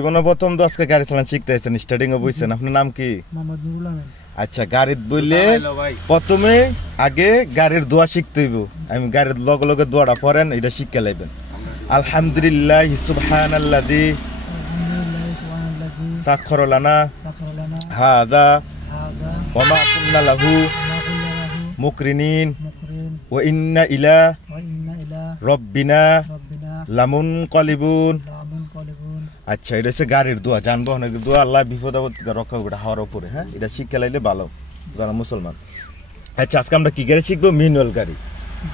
জীবনে প্রথম তো আজকে গাড়ি চালানো শিখতে আছেন, স্টার্টিং এ বুঝছেন। আপনার নাম কি? মোহাম্মদ নুরুল আমিন। আচ্ছা, গাড়ির বললে প্রথমে আগে গাড়ির দোয়া শিখতে হইব। আমি গাড়ির লগে লগে দোয়াটা পড়েন, এটা শিখে লাইবেন। আলহামদুলিল্লাহ সুবহানাল্লাযী সাখখারা লানা হাযা ওয়া মা কুন্না লাহু মুকরিনিন ওয়া ইন্না ইলা রাব্বিনা লামুনকালিবুন। আচ্ছা, এটা হচ্ছে গাড়ির দোয়া, যানবাহনের দোয়া। আল্লাহ বিপদ আপদ রক্ষা করে হাওয়ার উপরে। হ্যাঁ, এটা শিক্ষা লাইলে ভালো যারা মুসলমান। আচ্ছা, আজকে আমরা কি গাড়ি শিখবো? ম্যানুয়াল গাড়ি।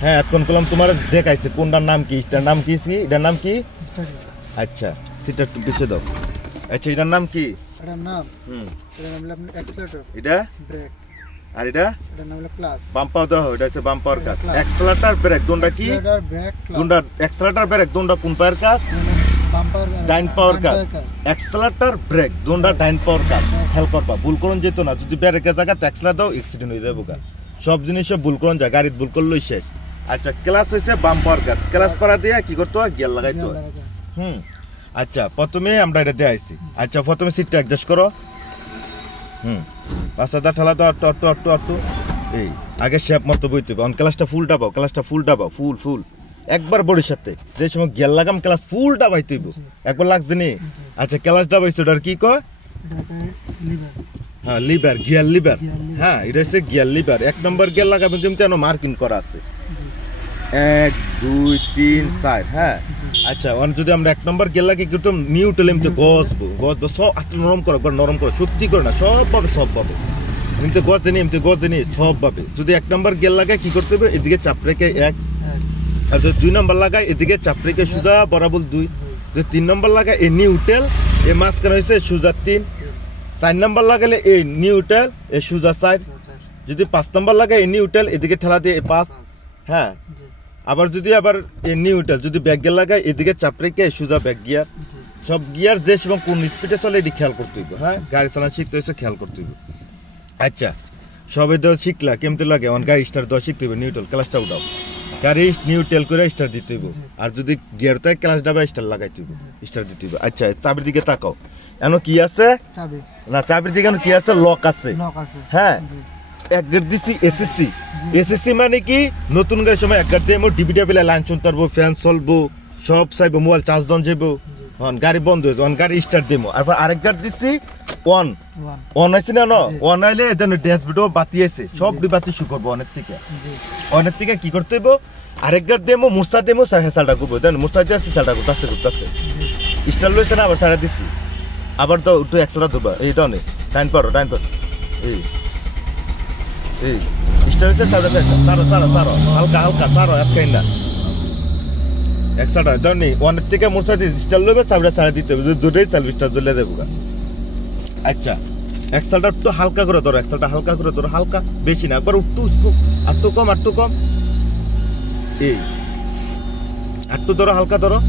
হ্যাঁ, এখন করলাম তোমার দেখাইছে কোনটার নাম কি, এটার নাম কি, এটার নাম কি? আচ্ছা, সেটা একটু পিছিয়ে দাও। আচ্ছা, এটার নাম কি? এটার নাম এটার নাম হলো অ্যাক্সিলারেটর, এটা ব্রেক, আর এটা এটার নাম হলো ক্লাচ। বাম্পার দাও, এটা হচ্ছে বাম্পার কাজ। অ্যাক্সিলারেটর ব্রেক দুনটা কি? Accelerator brake clutch. দুনটা অ্যাক্সিলারেটর ব্রেক দুনটা কোন পাওয়ার কাজ? বাম্পার ডাইন পাওয়ার কাজ। অ্যাক্সিলারেটর ব্রেক দুনটা ডাইন পাওয়ার কাজ। হেল্প করবা, ভুল করুন যেত না। যদি ব্রেকের জায়গা অ্যাক্সিলারেটর দাও, অ্যাক্সিডেন্ট হয়ে যাবে। সব জিনিস ভুল করুন যায়, গাড়ির ভুল করলেই শেষ। আচ্ছা, ক্লাচ হচ্ছে বাম্পার কাজ। ক্লাচ করা দিয়ে কি করতে হয়? গিয়ার লাগাইতে হয়। আচ্ছা, প্রথমে আমরা এটা দিয়ে আইছি। আচ্ছা, প্রথমে সিটটা অ্যাডজাস্ট করো। পাঁচটা ঠেলা তো আটটু আটটু আটটু আটটু। এই আগে শেপ মতো বইতে হবে। অন ক্লাসটা ফুল ডাবাও, ক্লাসটা ফুল ডাবাও, ফুল ফুল একবার বডির সাথে। যে সময় গিয়ার লাগাম ক্লাস ফুল ডাবাইতে হইব। একবার লাগছে নি? আচ্ছা, ক্লাস ডাবাইছো, ওটার কি কয়? হ্যাঁ, লিভার, গিয়ার লিভার। হ্যাঁ, এটা হচ্ছে গিয়ার লিভার। 1 নম্বর গিয়ার লাগাবেন, যেমন মার্কিং করা আছে 1 2 3 4। হ্যাঁ, আচ্ছা, যদি আমরা 1 নম্বর গিয়ার লাগে কিন্তু নিউট্রাল এমতে গজবো সব হাত নরম করো, নরম করো, শক্তি করে না, সব পাবে এমতে গজেনি, এমতে গজেনি, সব পাবে। যদি 1 নম্বর গিয়ার লাগায় কি করতে হবে? এদিকে চাপ রেখে 1, আর যদি 2 নম্বর লাগায় এদিকে চাপ রেখে সুজা বরাবর 2, যদি 3 নম্বর লাগায় এ নিউট্রাল, এ মাঝখানে হয়েছে সুজা 3, 4 নম্বর লাগালে এ নিউট্রাল, এ সুজা 4, যদি 5 নম্বর লাগায় এ নিউট্রাল, এদিকে ঠেলা দিয়ে এ 5। হ্যাঁ, আবার যদি এ নিউট্রাল, যদি ব্যাক গিয়ার লাগায় এদিকে চাপ রেখে সুজা ব্যাক গিয়ার। সব গিয়ার যে এবং কোন স্পিডে চলে এটি খেয়াল করতে হইব। হ্যাঁ, গাড়ি চালানো শিখতে হয়েছে, খেয়াল করতে হইব। আচ্ছা, সবাই দেওয়া শিখলা কেমতে লাগে? আমার গাড়ি স্টার্ট দেওয়া শিখতে হইব। নিউট্রাল ক্লাসটা উঠাও, গাড়ি নিউট্রাল করে স্টার্ট দিতে হইব। আর যদি গিয়ার তাই ক্লাস ডাবা স্টার্ট লাগাইতে হইব, স্টার্ট দিতে হইব। আচ্ছা, চাবির দিকে তাকাও। এনো কি আছে? চাবি না, চাবির দিকে কি আছে? লক আছে। হ্যাঁ, এক গেট দিছি এসএসসি। এসএসসি মানে কি? নতুন গাড়ির সময় এক গেট দিয়ে ডিভিডি বেলা লাইন শুনতে পারবো, ফ্যান চলবো, সব চাইবো, মোবাইল চার্জ দন যাবো। গাড়ি বন্ধ হয়েছে, গাড়ি স্টার্ট দেবো। আর আরেক গাড়ি দিচ্ছি অন আছে না, অন আইলে ড্যাশবোর্ডও বাতি আছে, সব বাতি শু করবো। অনেক থেকে কি করতে হইব? আরেক গাড়ি দেবো, মুস্তা দেবো, হেসালটা করবো। দেন মুস্তা দিয়ে হেসালটা করতে করতেছে, স্টার্ট লইছে না, আবার ছাড়া দিচ্ছি। আবার তো একটু একশোটা ধরবা, এই তো অনেক টাইম পারো, এই স্টার্ট হচ্ছে সারো হালকা হালকা সারো, একটাই না একসাথে ধরনি। অনেক থেকে মোটর স্টার্ট লইবে, চাবিটা ছাড়া দিতে হবে। দুটোই সার্ভিসটা জ্বলে দেবো। আচ্ছা, একসালটা একটু হালকা করে ধরো, একসালটা হালকা করে ধরো, হালকা, বেশি না, একবার একটু আর তো কম, এই একটু ধরো, হালকা ধরো।